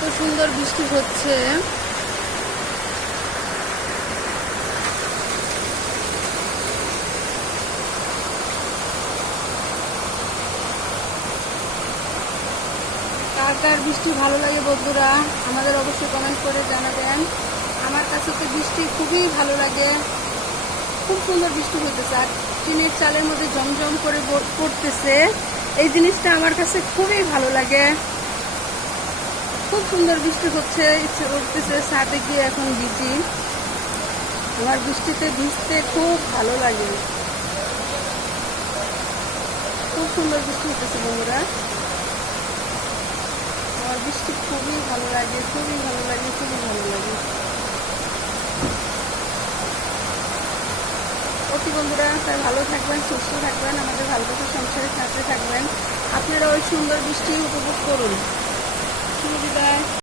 কত সুন্দর বৃষ্টি হচ্ছে। কার কার বৃষ্টি ভালো লাগে বন্ধুরা আমাদের অবশ্যই কমেন্ট করে জানাবেন। আমার কাছে তো বৃষ্টি খুবই ভালো লাগে, খুব সুন্দর বৃষ্টি হইতেছে আর টিনের চালের মধ্যে জমজম করে পড়তেছে, এই জিনিসটা আমার কাছে খুবই ভালো লাগে। খুব সুন্দর বৃষ্টি হচ্ছে, ইচ্ছে করতেছে ছাদে গিয়ে এখন ভিজি। আমার বৃষ্টিতে ভিজতে খুব ভালো লাগে, খুব সুন্দর বৃষ্টি হতেছে বন্ধুরা। আমার বৃষ্টি খুবই ভালো লাগে, খুবই ভালো লাগে, খুবই ভালো লাগে। ওকে বন্ধুরা, তাই ভালো থাকবেন, সুস্থ থাকবেন, আমাদের ভালোবাসার সংসারের সাথে থাকবেন। আপনারা ওই সুন্দর বৃষ্টি উপভোগ করুন।